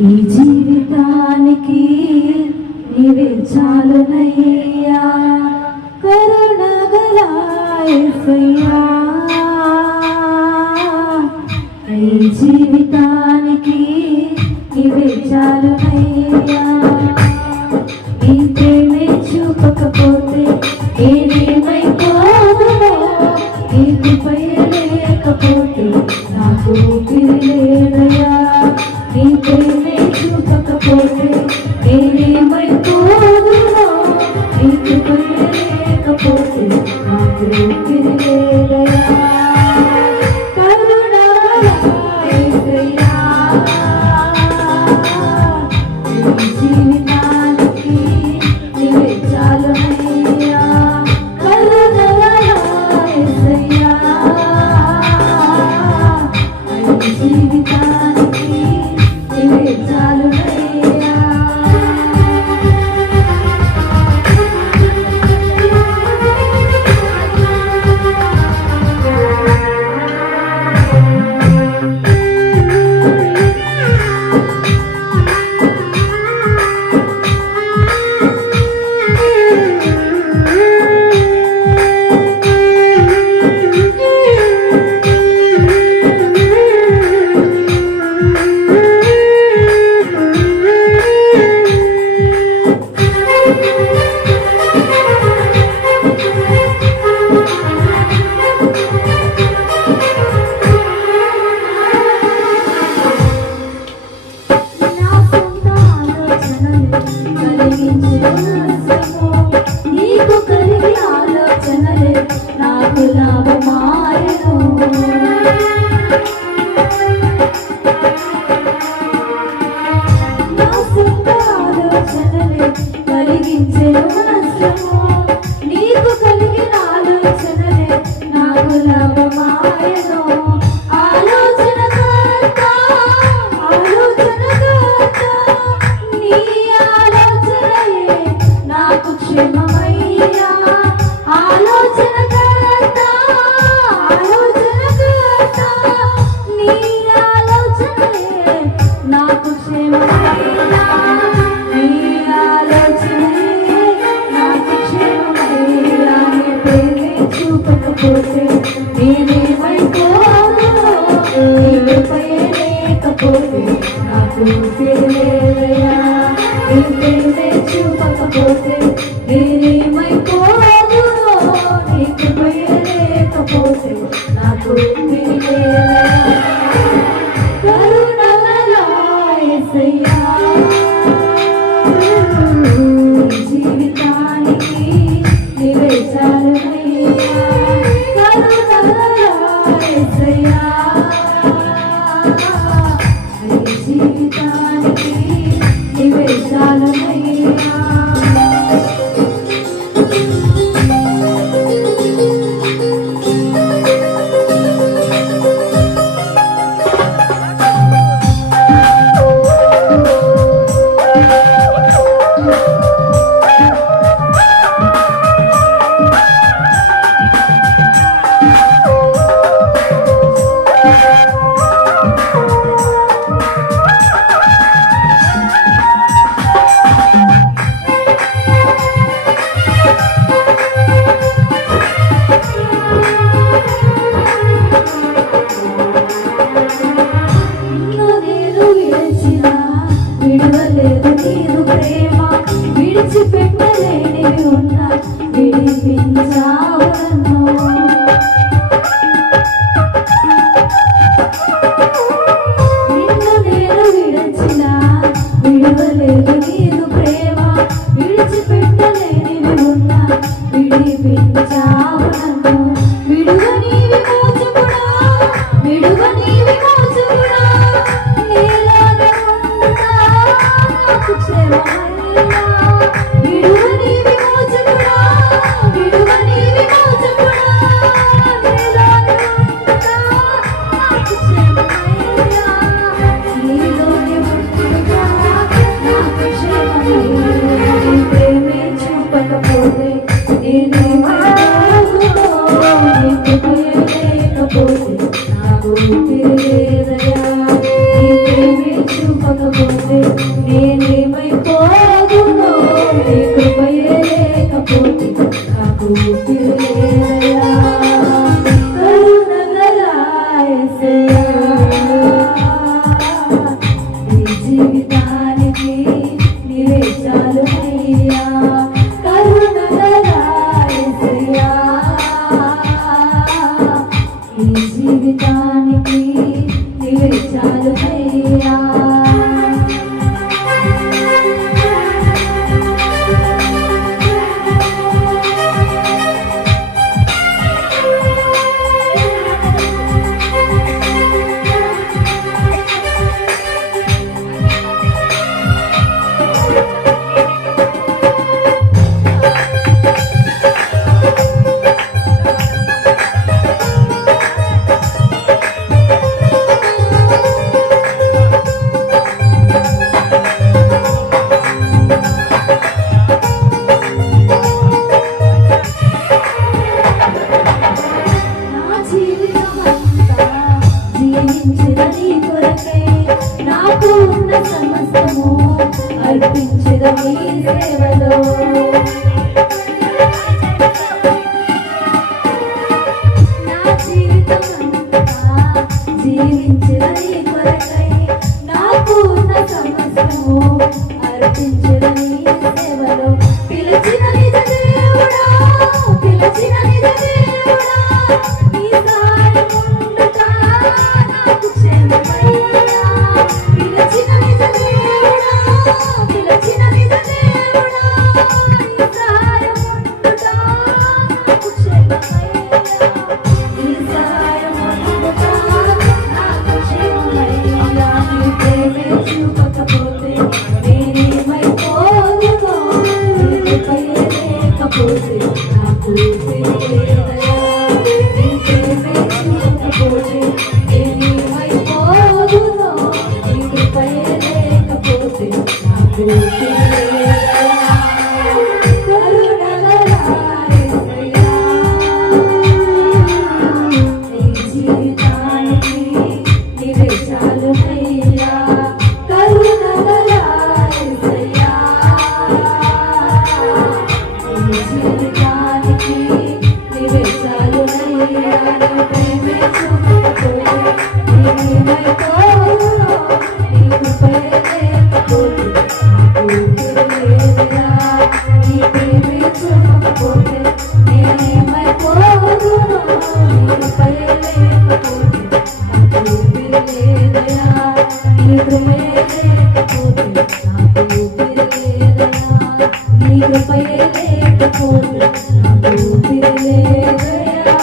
ఈ జీవితానికి నీవే చాలునయ్యా, కరుణగల యేసయ్యా. ఈ జీవితానికి నీవే చాలునయ్యా. నీ ప్రేమే చూపకపోతే నేనేమైపోదునో, నీ కృపై లేకపోతే నాకు ఊపిరి లేదయ్యా. నీ ప్రేమే చూపకపోతే నేనేమైపోదునో, నీ కృపై లేకపోతే నాకు ఊపిరి లేదయ్యా. కరుణగల యేసయ్యా, ఈ జీవితానికి నీవే చాలునయ్యా, కరుణగల యేసయ్యా. ఈ జీవితానికి నీవే చాలునయ్యా. నీకు కలిగి ఆలోచనలే నాకు లాభమాయను. నా సొంత ఆలోచనలే కలిగించెను నష్టము. నీకు కలిగిన ఆలోచనలే నాకు లాభమాయను. ఆలోచనకర్త నీ ఆలోచనయే నాకు క్షేమమయ్యా. ఆలోచనకర్త నీ ఆలోచనయే నాకు క్షేమమయ్యా. నీ ఆలోచనయే నాకు క్షేమమయ్యా. నీ ప్రేమే చూపకపోతే నేనేమైపోదునో, నీ కృపే లేకపోతే నాకు ఊపిరి లేదయ్యా. నీ ప్రేమే చూపకపోతే నేనేమైపోదునో, నీ కృపే లేకపోతే నాకు ఊపిరి లేదయ్యా. కరుణగల యేసయ్యా, జీవితానికి నీవే చాలునయ్యా, కరుణగల యేసయ్యా. జీవితానికి నీవే చాలునయ్యా. విడవలేదు నీరు ప్రేమ, విడిచిపెట్టలేనివి ఉన్నా విడిపించావు నన్ను. నిన్ను నేను విడచిన విడవలేదు నీరు ప్రేమ, విడిచిపెట్టలేనివి ఉన్నా విడిపించావు నన్ను. విడువని విమోచకుడా, విడువని విమోచకుడా, నీలాగా ఉండుట నాకు క్షేమం. ఉన్న సమస్తము అర్పించదము నీ సేవలో. నా జీవితమంతా జీవించిన నీ కొరకై నాకు ఉన్న సమస్తము అర్పించిన నీ సేవలో. పిలిచిన నిజ దేవుడా, పిలిచిన నిజ దేవుడా, నీ సాయం ఉండుట నాకు క్షేమమయ్యా. పిలిచిన నిజ దేవుడా, పిలిచిన నిజ దేవుడా, నీ సాయం ఉండుట నాకు క్షేమమయ్యా. నీ సాయం ఉండుట నాకు క్షేమమయ్యా. నీ ప్రేమే చూపకపోతే నేనేమైపోదునో, నీ కృపయే లేకపోతే నాకు ఊపిరిలేదయా. నీ ప్రేమే చూపకపోతే నేనేమైపోదునో, నీ కృపయే లేకపోతే నాకు ఊపిరిలేదయా. కరుణగల యేసయ్యా, నీ జీవితానికి నీవే చాలునయ్యా. కరుణగల యేసయ్యా, నీ జీవితానికి నీవే చాలునయ్యా. నీ ప్రేమే చూపకపోతే నేనేమైపోదునో, నీ కృపయే లేకపోతే నాకు ఊపిరిలేదయా. నీ ప్రేమే చూపకపోతే నేనేమైపోదునో, నీ కృపయే లేకపోతే నాకు ఊపిరిలేదయా. నీ కృపయే లేకపోతే నాకు ఊపిరిలేదయా. నీ కృపయే లేకపోతే నాకు ఊపిరిలేదయా.